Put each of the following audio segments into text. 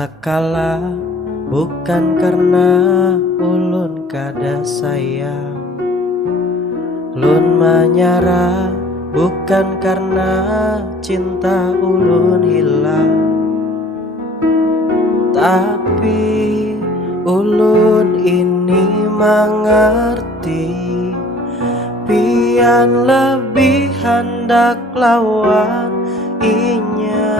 bakala bukan karena ulun kada sayang, ulun menyerah bukan karena cinta ulun hilang, tapi ulun ini mengerti pian lebih hendak lawan inya.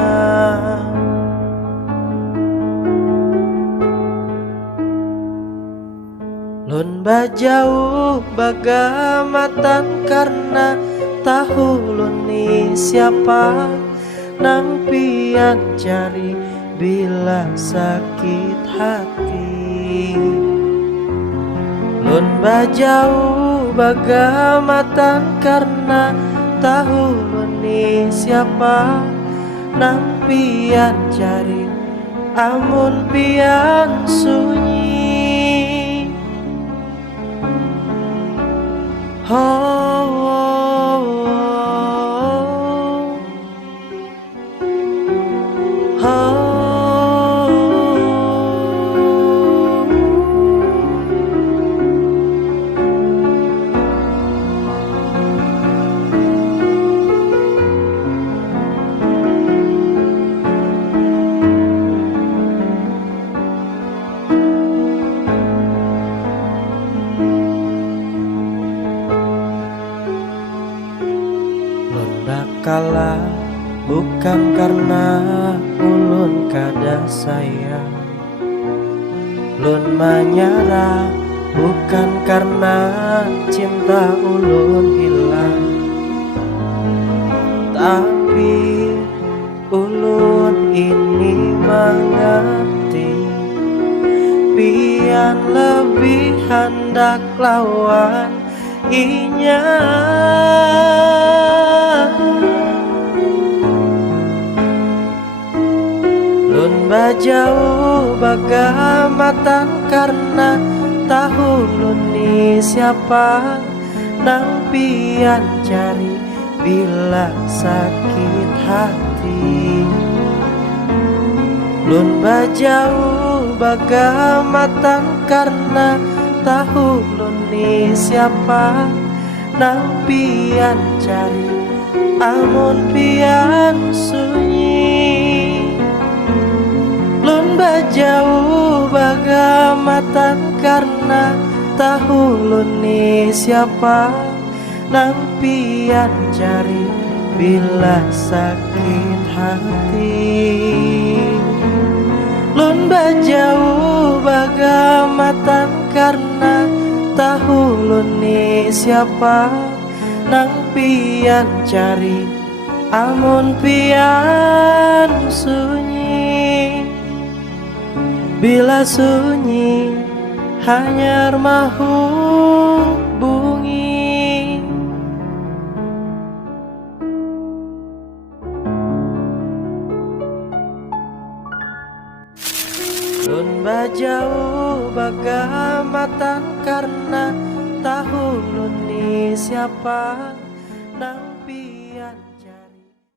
Lun bajauh bagamatan karena tahu lun ni siapa, nang pian cari bila sakit hati. Lun bajauh bagamatan karena tahu lun ni siapa, nang pian cari amun pian sunyi. Oh, oh, oh, oh. Bakala bukan karena ulun kada sayang, ulun menyerah bukan karena cinta ulun hilang, tapi ulun ini mengerti pian lebih hendak lawan inya. Lun bajauh bagamatan karena tahu lun ni siapa, nang pian cari bila sakit hati. Lun bajauh bagamatan karena tahu lun ni siapa, nang pian cari amun pian sunyi. Lun bajauh bagamatan karena tahu lun ni siapa, nang pian cari bila sakit hati. Lun bajauh bagamatan karena tahu lun ni siapa, nang pian cari amun pian sunyi. Bila sunyi hanya mahu bunyi. Lun bajauh bagamatan karena tahu lun ni siapa, nang pian